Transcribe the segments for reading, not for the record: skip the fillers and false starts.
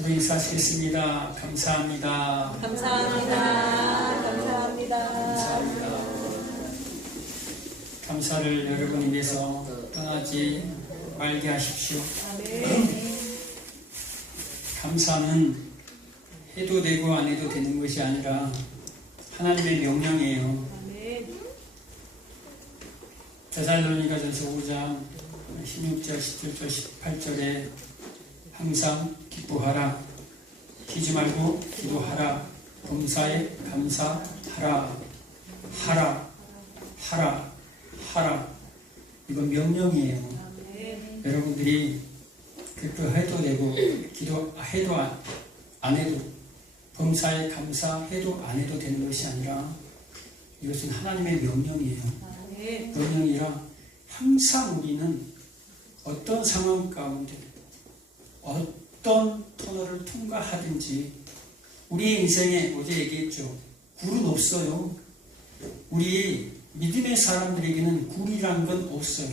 서로 인사하시겠습니다. 감사합니다. 감사합니다. 감사합니다. 감사합니다. 감사를 여러분 입에서 떠나지 말게 하십시오. 아멘. 감사는 해도 되고 안 해도 되는 것이 아니라 하나님의 명령이에요. 아멘. 데살로니가전서 5장 16절, 17절, 18절에 항상 기뻐하라, 쉬지 말고 기도하라, 범사에 감사하라, 하라. 이건 명령이에요. 아멘. 여러분들이 기도해도 되고 기도해도 안 해도, 범사에 감사해도 안 해도 되는 것이 아니라 이것은 하나님의 명령이에요. 아멘. 명령이라 항상 우리는 어떤 상황 가운데 어떤 터널을 통과하든지 우리의 인생에, 어제 얘기했죠, 굴은 없어요. 우리 믿음의 사람들에게는 굴이란 건 없어요.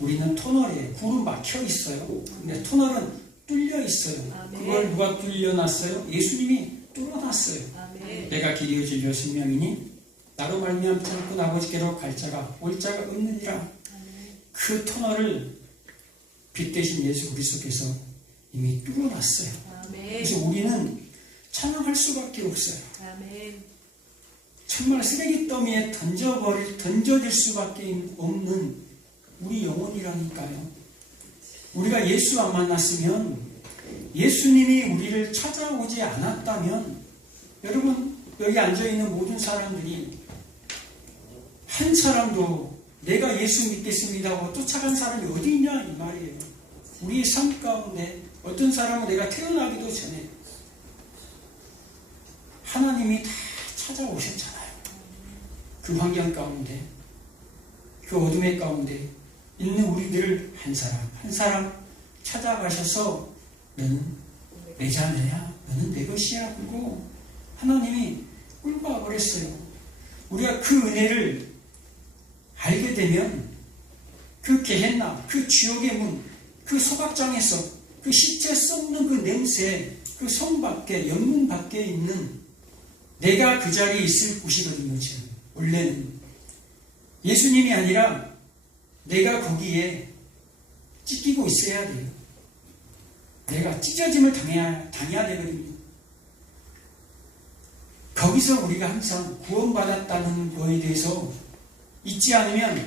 우리는 터널에 굴은 막혀 있어요. 근데 터널은 뚫려 있어요. 아멘. 그걸 누가 뚫려놨어요? 예수님이 뚫어놨어요. 아멘. 내가 길이요 진리요 생명이니 나로 말미암지 않고 아버지께로 갈 자가 올 자가 없느니라. 그 터널을 빛 대신 예수 그리스도께서 이미 뚫어놨어요. 아멘. 그래서 우리는 찬양할 수밖에 없어요. 아멘. 정말 쓰레기 더미에 던져질 수밖에 없는 우리 영혼이라니까요. 우리가 예수 안 만났으면, 예수님이 우리를 찾아오지 않았다면, 여러분 여기 앉아있는 모든 사람들이 한 사람도 내가 예수 믿겠습니다 하고 쫓아간 사람이 어디 있냐 이 말이에요. 우리의 삶 가운데 어떤 사람은 내가 태어나기도 전에 하나님이 다 찾아오셨잖아요. 그 환경 가운데, 그 어둠의 가운데 있는 우리들을 한 사람 찾아가셔서 너는 내 자녀야, 너는 내 것이야 하고 하나님이 끌고 와버렸어요. 우리가 그 은혜를 알게 되면 그 게헨나, 그 지옥의 문, 그 소각장에서 그 시체 썩는 그 냄새, 그 성 밖에, 영문 밖에 있는 내가 그 자리에 있을 곳이거든요. 지금 원래는 예수님이 아니라 내가 거기에 찢기고 있어야 돼요. 내가 찢어짐을 당해야 되거든요. 거기서 우리가 항상 구원받았다는 거에 대해서 잊지 않으면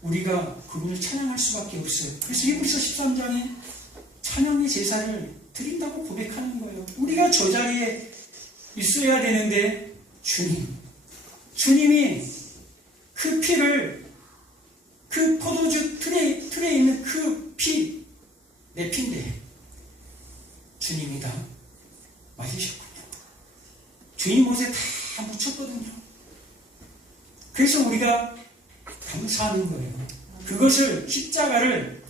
우리가 그분을 찬양할 수밖에 없어요. 그래서 히브리서 13장에 찬양의 제사를 드린다고 고백하는 거예요. 우리가 저 자리에 있어야 되는데 주님이 그 피를, 그 포도주 틀에 있는 그 피, 내 피인데 주님이 다 맞으셨군요. 주님 옷에 다 묻혔거든요. 그래서 우리가 감사하는 거예요. 그것을, 십자가를,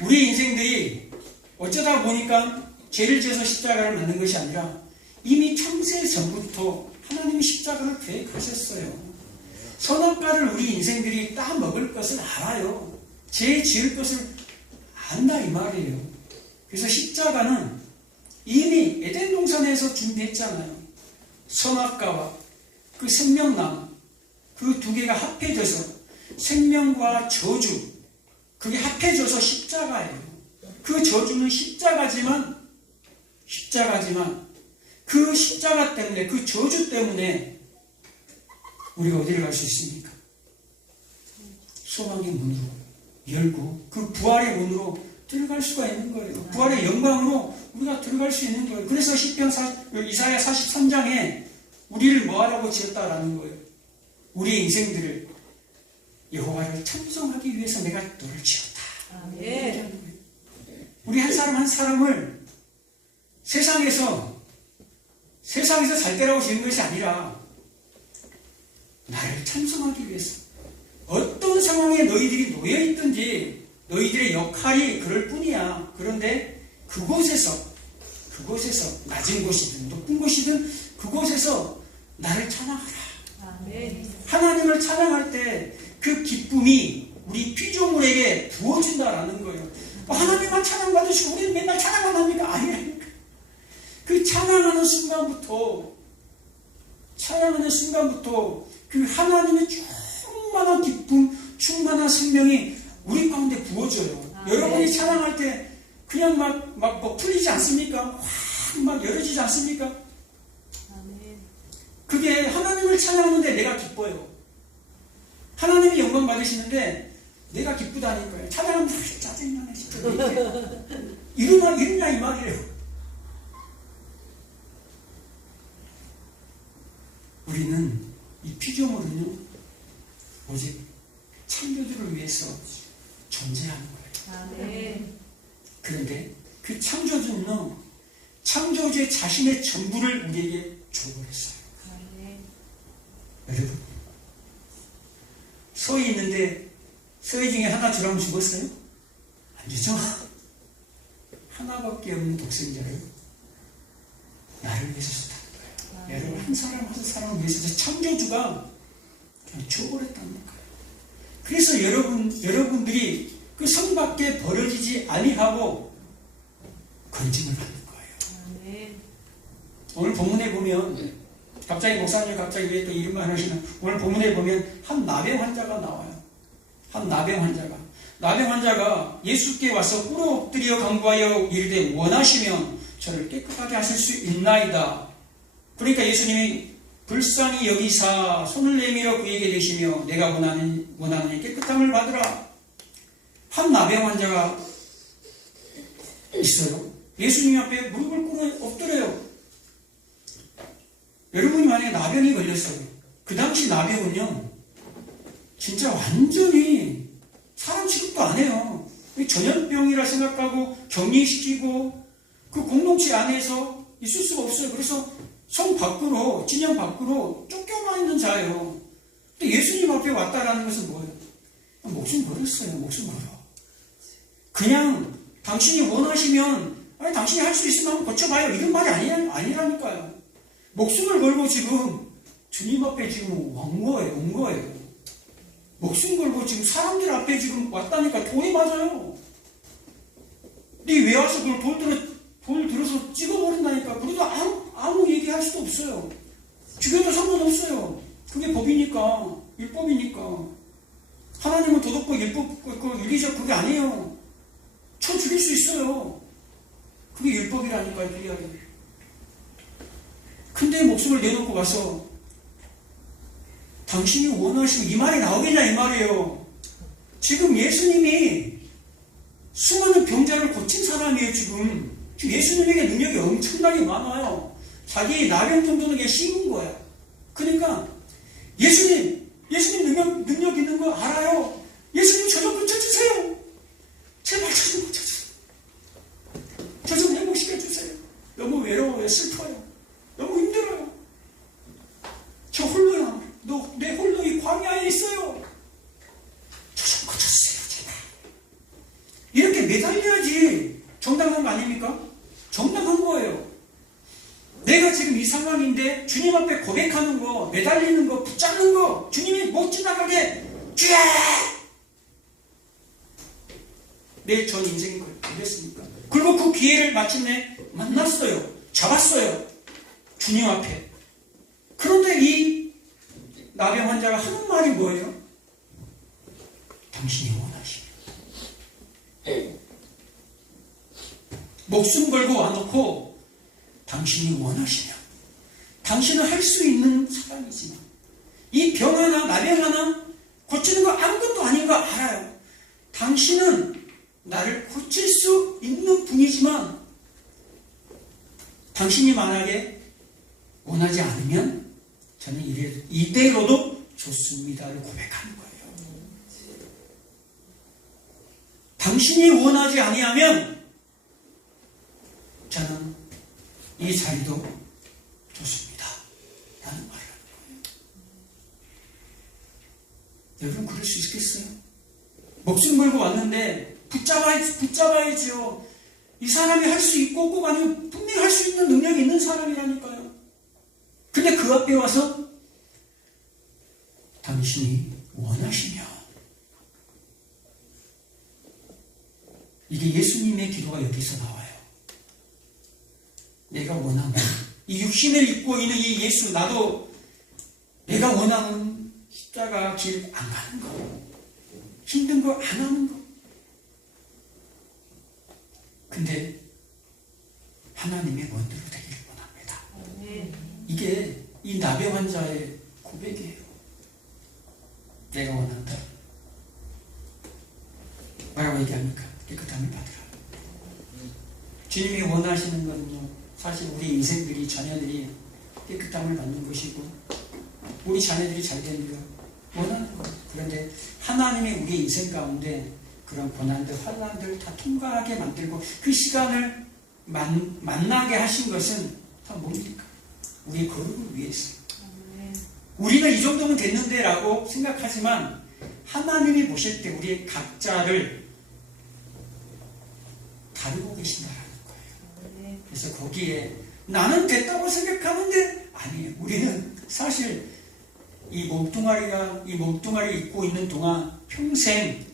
우리 인생들이 어쩌다 보니까 죄를 지어서 십자가를 만든 것이 아니라 이미 창세 전부터 하나님이 십자가를 계획하셨어요. 선악과를 우리 인생들이 따 먹을 것을 알아요. 죄 지을 것을 안다 이 말이에요. 그래서 십자가는 이미 에덴 동산에서 준비했잖아요. 선악과와 그 생명나무, 그 두 개가 합해져서 생명과 저주, 그게 합해져서 십자가예요. 그 저주는 십자가지만 그 십자가 때문에, 그 저주 때문에 우리가 어디를 갈 수 있습니까? 소망의 문으로 열고 그 부활의 문으로 들어갈 수가 있는 거예요. 부활의 영광으로 우리가 들어갈 수 있는 거예요. 그래서 이사야 43장에 우리를 뭐하라고 지었다라는 거예요. 우리의 인생들을 여호와를 찬송하기 위해서 내가 너를 지었다. 아멘. 우리 한 사람 한 사람을 세상에서 살 때라고 지은 것이 아니라 나를 찬송하기 위해서, 어떤 상황에 너희들이 놓여있든지 너희들의 역할이 그럴 뿐이야. 그런데 그곳에서 낮은 곳이든 높은 곳이든 그곳에서 나를 찬양하라. 아멘. 하나님을 찬양할 때 그 기쁨이 우리 피조물에게 부어진다라는 거예요. 하나님만 찬양받으시고 우리는 맨날 찬양만 합니까? 아니라니까. 순간부터 그 하나님의 충만한 기쁨, 충만한 생명이 우리 가운데 부어져요. 아, 여러분이 네. 찬양할 때 그냥 막 풀리지 않습니까? 확 막 열어지지 않습니까? 아멘. 그게 하나님을 찬양하는데 내가 기뻐요. 하나님이 영광 받으시는데 내가 기쁘다니까요. 찬양하면 짜증나네 진짜. 이러냐 이 말이에요. 우리는 이 피조물은요 오직 창조주를 위해서 존재하는 거예요. 아멘. 그런데 그 창조주는요 창조주의 자신의 전부를 우리에게 줘버렸어요. 아멘. 여러분 소위 있는데 소위 중에 하나 주라면 죽었어요? 안 주죠? 하나밖에 없는 독생자를 나를 위해서 줬다는 거예요. 아멘. 여러분 한 사람을 위해서 창조주가 그냥 줘버렸다는 거예요. 그래서 여러분들이 그 성 밖에 버려지지 아니하고 건짐을 받는 거예요. 아멘. 오늘 본문에 보면 갑자기 목사님 갑자기 왜 또 이름만 하시나 오늘 본문에 보면 한 나병 환자가 나와요. 한 나병 환자가 예수께 와서 꿇어 엎드려 간구하여 이르되 원하시면 저를 깨끗하게 하실 수 있나이다. 그러니까 예수님이 불쌍히 여기사 손을 내밀어 그에게 대시며 내가 원하는 깨끗함을 받으라. 한 나병 환자가 있어요. 예수님 앞에 무릎을 꿇어 엎드려요. 여러분이 만약에 나병이 걸렸어요. 그 당시 나병은요 진짜 완전히 사람 취급도 안 해요. 전염병이라 생각하고 격리시키고 그 공동체 안에서 있을 수가 없어요. 그래서 성 밖으로, 진영 밖으로 쫓겨나 있는 자예요. 근데 예수님 앞에 왔다라는 것은 뭐예요? 목숨 걸었어요. 목숨 걸어. 그냥 당신이 원하시면 아니 당신이 할 수 있으면 한번 고쳐봐요. 이런 말이 아니라니까요. 목숨을 걸고 지금 주님 앞에 지금 온 거예요. 목숨 걸고 지금 사람들 앞에 지금 왔다니까 돌이 맞아요. 근데 왜 와서 그걸 돌 들어서 찍어버린다니까. 그래도 아무 얘기할 수도 없어요. 죽여도 상관없어요. 그게 법이니까, 율법이니까. 하나님은 도덕법, 율법, 윤리적 그게 아니에요. 쳐 죽일 수 있어요. 그게 율법이라니까요, 빌리하게. 근데 목숨을 내놓고 가서 당신이 원하시고 이 말이 나오겠냐 이 말이에요. 지금 예수님이 수많은 병자를 고친 사람이에요. 지금 예수님에게 능력이 엄청나게 많아요. 자기 나병 정도는 그냥 씹은 거야. 그러니까 예수님 능력 있는 거 알아요. 예수님 저 좀 고쳐주세요. 제발 저 좀 고쳐주세요. 저 좀 회복시켜주세요. 너무 외로워요. 슬퍼요. 너무 힘들어요. 저 홀로야. 내 홀로 이 광야에 있어요. 저 좀 고쳐주세요. 제발. 이렇게 매달려야지 정당한 거 아닙니까? 정당한 거예요. 내가 지금 이 상황인데 주님 앞에 고백하는 거, 매달리는 거, 붙잡는 거, 주님이 못 지나가게 주야! 내 전 인생이 그랬습니까? 그리고 그 기회를 마침내 만났어요. 잡았어요. 주님 앞에. 그런데 이 나병 환자가 하는 말이 뭐예요? 당신이 원하시면. 목숨 걸고 와놓고 당신이 원하시면 당신은 할 수 있는 사람이지만 이 병 하나 나병 하나 고치는 거 아무것도 아닌 거 알아요. 당신은 나를 고칠 수 있는 분이지만 당신이 만약에 원하지 않으면 저는 이대로도 좋습니다를 고백하는 거예요. 당신이 원하지 아니하면 저는 이 자리도 좋습니다. 라는 말을 하는 거예요. 여러분 그럴 수 있겠어요? 목숨 걸고 왔는데 붙잡아야지요. 이 사람이 할 수 있고 꼭 아니면 분명히 할 수 있는 능력이 있는 사람이라니까요. 근데 그 앞에 와서 당신이 원하시면 이게 예수님의 기도가 여기서 나와요. 내가 원하면 이 육신을 입고 있는 이 예수, 나도 내가 원하는 십자가 길 안 가는 거, 힘든 거 안 하는 거. 근데 하나님의 원대로 되기를 원합니다. 아멘. 이게 이 나병 환자의 고백이에요. 내가 원한다. 뭐라고 얘기합니까? 깨끗함을 받으라. 주님이 원하시는 것은요, 사실 우리 인생들이, 자녀들이 깨끗함을 받는 것이고, 우리 자녀들이 잘 되는 거 원하는 거예요. 그런데 하나님이 우리 인생 가운데 그런 고난들, 환난들 다 통과하게 만들고 그 시간을 만나게 하신 것은 다 뭡니까? 우리의 거룩을 위해서. 아멘. 우리는 이 정도면 됐는데 라고 생각하지만 하나님이 보실 때 우리의 각자를 다루고 계신다라는 거예요. 아멘. 그래서 거기에 나는 됐다고 생각하는데 아니에요. 우리는 사실 이 몸뚱아리 입고 있는 동안 평생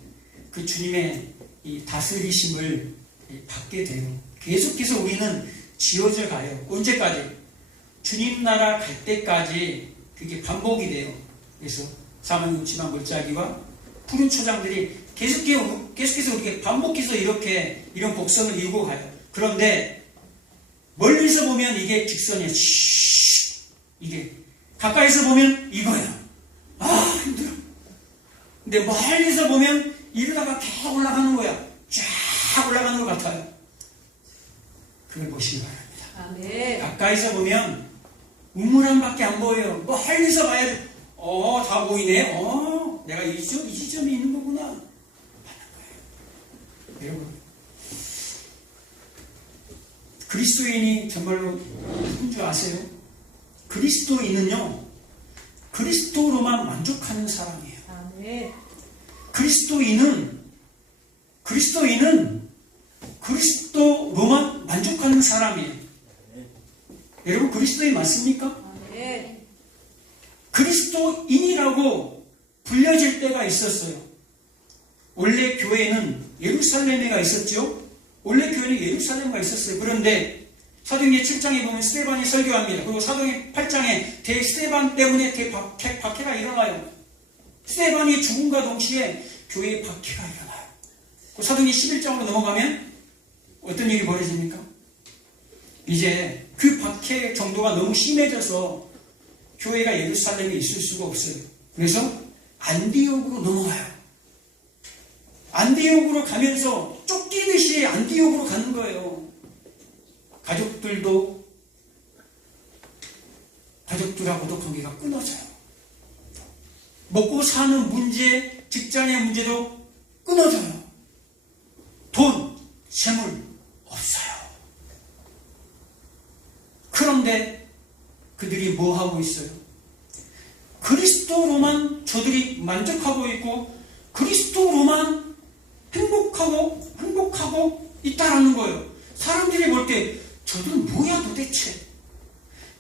그 주님의 이 다스리심을 받게 돼요. 계속해서 우리는 지어져 가요. 언제까지? 주님 나라 갈 때까지 그게 반복이 돼요. 그래서 사망의 음침한 골짜기와 푸른 초장들이 계속해서 우리가 반복해서 이런 곡선을 이루고 가요. 그런데 멀리서 보면 이게 직선이에요. 이게 가까이서 보면 이거야. 아, 힘들어. 근데 멀리서 보면 이러다가 계속 올라가는 거야. 쫙 올라가는 것 같아요. 그걸 보시기 바랍니다. 아멘. 가까이서 보면 우물함밖에 안 보여요. 멀리서 봐야 돼. 다 보이네. 내가 이 지점에 있는 거구나. 하는 거예요. 여러분, 그리스도인이 정말로 누군 줄 아세요? 그리스도인은요, 그리스도로만 만족하는 사람이에요. 아멘. 그리스도인은 그리스도로만 만족하는 사람이에요. 여러분, 그리스도인 맞습니까? 아멘. 그리스도인이라고 불려질 때가 있었어요. 원래 교회는 예루살렘에가 있었죠. 원래 교회는 예루살렘가 있었어요. 그런데 사도행전 7장에 보면 스데반이 설교합니다. 그리고 사도행전 8장에 스데반 때문에 박해가 일어나요. 스데반이 죽음과 동시에 교회에 박해가 일어나요. 사도행전 11장으로 넘어가면 어떤 일이 벌어집니까? 이제 그 박해 정도가 너무 심해져서 교회가 예루살렘에 있을 수가 없어요. 그래서 안디옥으로 넘어가요. 안디옥으로 가면서 쫓기듯이 안디옥으로 가는 거예요. 가족들하고도 관계가 끊어져요. 먹고 사는 문제, 직장의 문제도 끊어져요. 돈, 재물 없어요. 그런데 그들이 뭐 하고 있어요? 그리스도로만 저들이 만족하고 있고 그리스도로만 행복하고 있다라는 거예요. 사람들이 볼 때 저들은 뭐야 도대체?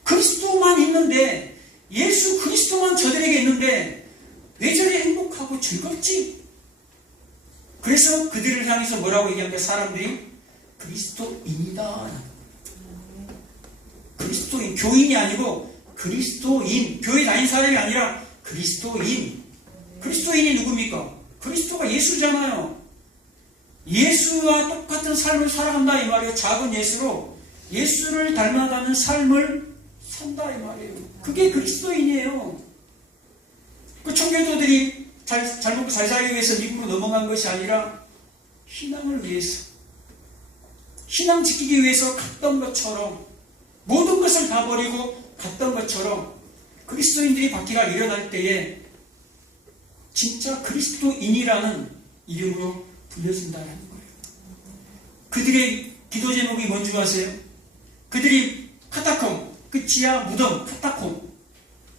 그리스도만 있는데, 예수 그리스도만 저들에게 있는데 왜 저리 행복하고 즐겁지? 그래서 그들을 향해서 뭐라고 얘기하는데 사람들이 그리스도인이다. 그리스도인, 교인이 아니고 그리스도인, 교회 다닌 사람이 아니라 그리스도인. 그리스도인이 누굽니까? 그리스도가 예수잖아요. 예수와 똑같은 삶을 살아간다 이 말이에요. 작은 예수로 예수를 닮아가는 삶을 산다 이 말이에요. 그게 그리스도인이에요. 그 청교도들이 잘 먹고 잘 살기 위해서 미국으로 넘어간 것이 아니라 신앙을 위해서, 신앙 지키기 위해서 갔던 것처럼, 모든 것을 다 버리고 갔던 것처럼 그리스도인들이 박해가 일어날 때에 진짜 그리스도인이라는 이름으로 불려진다는 거예요. 그들의 기도 제목이 뭔지 아세요? 그들이 카타콤, 그 지하 무덤, 카타콤,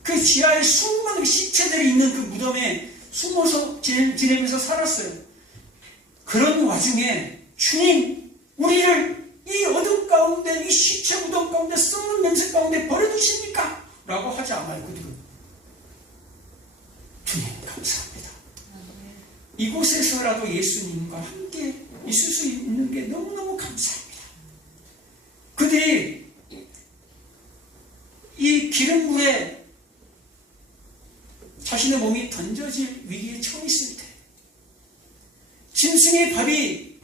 그 지하에 수많은 시체들이 있는 그 무덤에 숨어서 지내면서 살았어요. 그런 와중에 주님, 우리를 이 어둠 가운데, 이 시체 무덤 가운데, 썩는 냄새 가운데 버려두십니까? 라고 하지 않아요. 그들은 주님 감사합니다. 이곳에서라도 예수님과 함께 있을 수 있는 게 너무너무 감사합니다. 그들이 자신의 몸이 던져질 위기에 처해 있을 때, 짐승의 밥이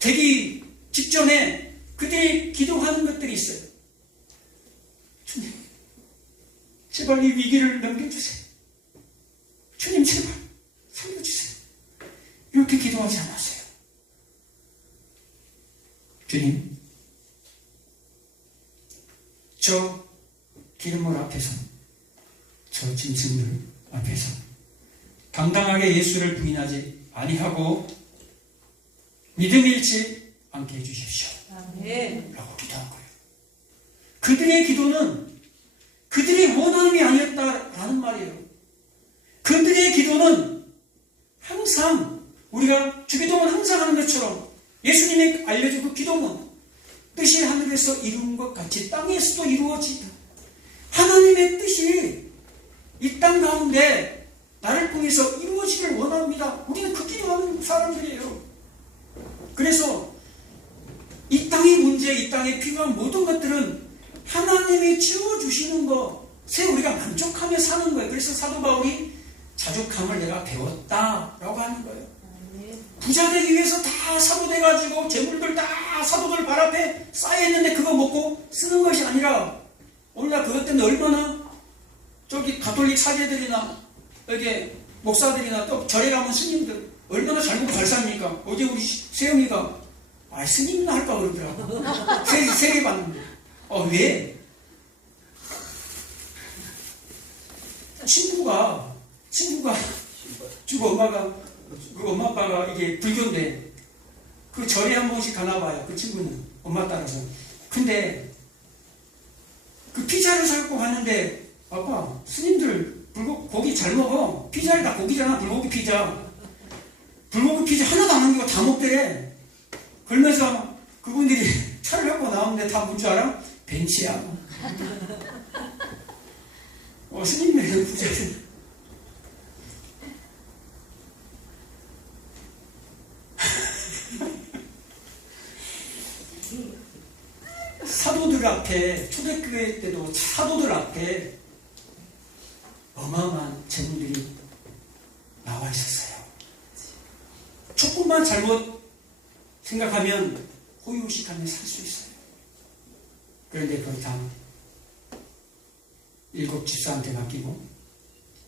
되기 직전에 그들이 기도하는 것들이 있어요. 주님, 제발 이 위기를 넘겨주세요. 주님, 제발 살려주세요. 이렇게 기도하지 않았어요. 주님, 저 기름물 앞에서, 저 짐승들 앞에서 당당하게 예수를 부인하지 아니하고 믿음 잃지 않게 해주십시오. 아멘. 라고 기도한 거예요. 그들의 기도는 그들이 원함이 아니었다라는 말이에요. 그들의 기도는 항상 우리가 주기도문 항상 하는 것처럼 예수님이 알려준 그 기도문, 뜻이 하늘에서 이룬 것 같이 땅에서도 이루어지다. 하나님의 뜻이 이 땅 가운데 나를 통해서 이루어지길 원합니다. 우리는 그 기도하는 사람들이에요. 그래서 이 땅의 문제, 이 땅에 필요한 모든 것들은 하나님이 지어주시는 것에 우리가 만족하며 사는 거예요. 그래서 사도 바울이 자족함을 내가 배웠다라고 하는 거예요. 아멘. 부자 되기 위해서 다 사도 돼가지고 재물들 다 사도들 발 앞에 쌓여있는데 그거 먹고 쓰는 것이 아니라 오늘날 그것 때문에 얼마나 저기 가톨릭 사제들이나 여기 목사들이나 또 절에 가면 스님들 얼마나 잘 먹고 잘 삽니까? 어제 우리 세영이가 스님이나 할까 그러더라고. 세례 받는데. 왜? 친구가 주고 엄마 아빠가 이게 불교인데 그 절에 한 번씩 가나 봐요. 그 친구는 엄마 따라서. 근데 그 피자를 사갖고 갔는데 아빠 스님들 고기 잘 먹어. 피자를 다 고기잖아. 불고기 피자 하나도 안 남기고 다 먹더래. 그러면서 그분들이 차를 갖고 나오는데 다 뭔 줄 알아? 벤치야. 스님들이 부자들. 사도들 앞에, 초대교회 때도 사도들 앞에 어마어마한 재물들이 나와 있었어요. 조금만 잘못 생각하면 호의호식하며 살 수 있어요. 그런데 그걸 다 7 집사한테 맡기고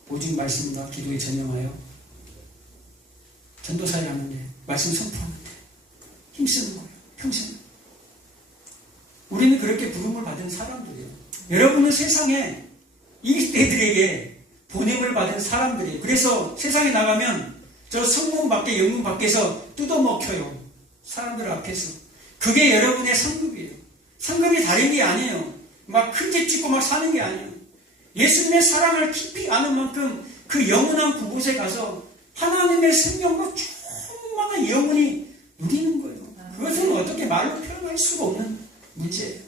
오직 말씀과 기도에 전념하여 전도사를 하는데 말씀 선포하는데 힘쓰는 거예요. 평생. 우리는 그렇게 부름을 받은 사람들이에요. 여러분은 세상에 이 때들에게 보냄을 받은 사람들이에요. 그래서 세상에 나가면 저 성문 밖에 영문 밖에서 뜯어먹혀요. 사람들 앞에서. 그게 여러분의 상급이에요. 상급이 다른 게 아니에요. 막 큰 집 짓고 막 사는 게 아니에요. 예수님의 사랑을 깊이 아는 만큼 그 영원한 그곳에 가서 하나님의 생명과 충만한 영혼이 누리는 거예요. 그것은 어떻게 말로 표현할 수가 없는 문제예요.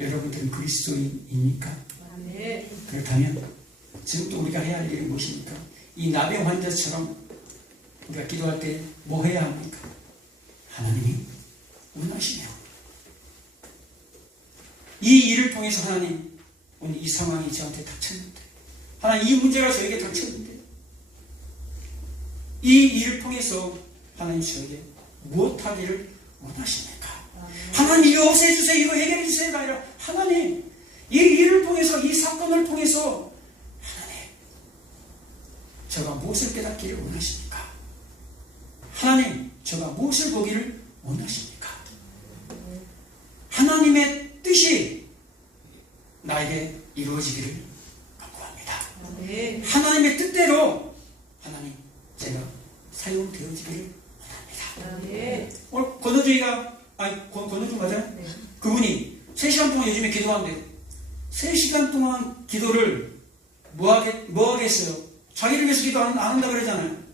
여러분들은 그리스도인입니까? 네. 그렇다면 지금 또 우리가 해야 할 일이 무엇입니까? 이 나병 환자처럼 우리가 기도할 때 뭐 해야 합니까? 하나님이 원하시며 이 일을 통해서 하나님 오늘 이 상황이 저한테 닥쳤는데 하나님 이 문제가 저에게 닥쳤는데 이 일을 통해서 하나님 저에게 무엇하기를 원하십니까? 하나님 이거 없애주세요. 이거 해결해주세요가 아니라 하나님 이 일을 통해서 이 사건을 통해서 하나님 저가 무엇을 깨닫기를 원하십니까? 하나님 저가 무엇을 보기를 원하십니까? 하나님의 뜻이 나에게 이루어지기를 간구합니다. 네. 하나님의 뜻대로 하나님 제가 사용되어지기를 원합니다. 네. 오늘 권호주의가 권호주 맞아요? 네. 그분이 3시간 동안 요즘에 기도하는데 3시간 동안 기도를 뭐 하겠어요? 자기를 위해서 기도 안 한다고 그러잖아요.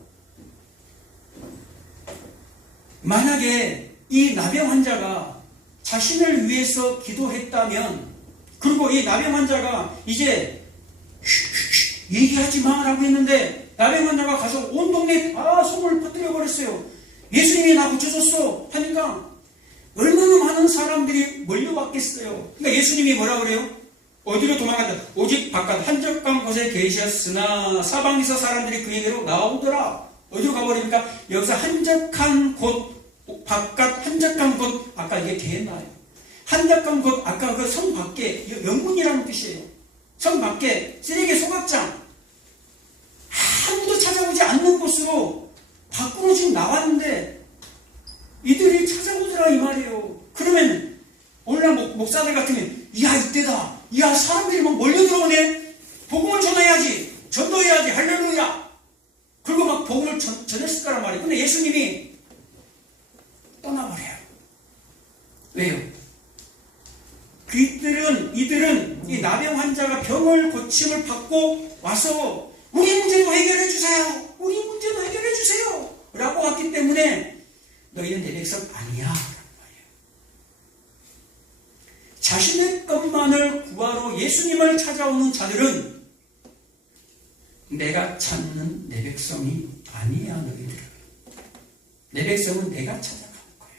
만약에 이 나병 환자가 자신을 위해서 기도했다면 그리고 이 나병 환자가 이제 얘기하지 마라고 했는데 나병 환자가 가서 온 동네에 다 소문을 퍼뜨려 버렸어요. 예수님이 나 고쳐줬어 하니까 얼마나 많은 사람들이 몰려왔겠어요. 그러니까 예수님이 뭐라 그래요? 어디로 도망간다? 오직 바깥 한적한 곳에 계셨으나 사방에서 사람들이 그에게로 나오더라. 어디로 가버립니까? 여기서 한적한 곳, 바깥 한적한 곳, 아까 이게 개나요. 한적한 곳, 아까 그 성 밖에, 영문이라는 뜻이에요. 성 밖에, 쓰레기 소각장. 아무도 찾아오지 않는 곳으로 밖으로 지금 나왔는데 이들이 찾아오더라 이 말이에요. 그러면 오늘날 목사들 같으면 이야 이때다. 이야 사람들이 막 몰려들어오네. 복음을 전해야지. 전도해야지. 할렐루야. 그리고 막 복음을 전했을 거란 말이에요. 근데 예수님이 떠나버려요. 왜요? 이들은 이 나병 환자가 병을 고침을 받고 와서 우리 문제도 해결해 주세요. 우리 문제도 해결해 주세요. 라고 왔기 때문에 너희는 내 백성 아니야. 말이에요. 자신의 것만을 구하러 예수님을 찾아오는 자들은 내가 찾는 내 백성이 아니야. 너희들은. 내 백성은 내가 찾아가는 거야.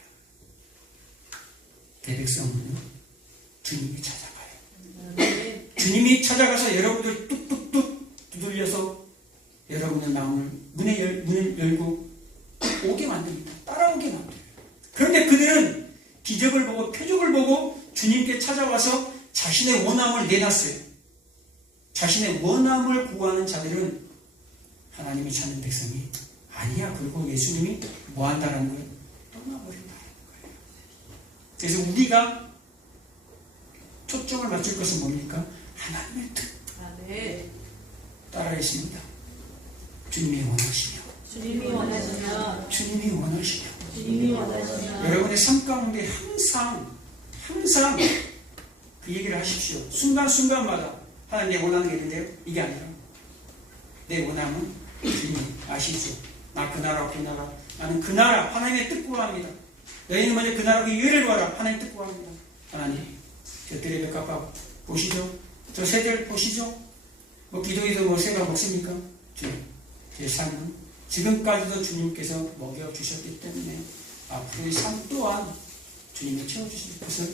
내 백성은 주님이 찾아가요. 주님이 찾아가서 여러분들 뚝뚝뚝 두들려서 여러분의 마음을 문을 열고 오게 만듭니다. 따라오게 만들어요. 그런데 그들은 기적을 보고 표적을 보고 주님께 찾아와서 자신의 원함을 내놨어요. 자신의 원함을 구하는 자들은 하나님이 찾는 백성이 아니야. 그리고 예수님이 뭐 한다라는 걸 떠나버린다는 거예요. 그래서 우리가 초점을 맞출 것은 뭡니까? 하나님의 뜻. 네. 따라하겠습니다. 주님이 원하시며 주님이 원하시면 주님이 원하시며 주님이 원하시면 여러분의 삶 가운데 항상 그 얘기를 하십시오. 순간순간마다 하나님 내 원하는 게 있는데요. 이게 아니라 내 원함은 주님 아시죠? 나 그 나라 그 나라 나는 그 나라 하나님의 뜻 구합니다. 너희는 먼저 그 나라 그 유를 구하라. 하나님 뜻 구합니다. 하나님 저 드레베 깎아 보시죠? 저 새들 보시죠? 뭐 기도에도 뭐 새가 먹습니까? 주님 제 삶은 지금까지도 주님께서 먹여주셨기 때문에 앞으로의 삶 또한 주님이 채워주실 것을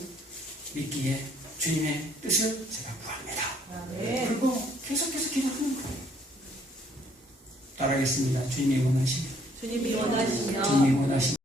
믿기에 주님의 뜻을 제가 구합니다. 네. 그리고 계속해서 기도하는 거예요. 따라하겠습니다. 주님이 원하시면 주님이 원하시면 주님이 원하시면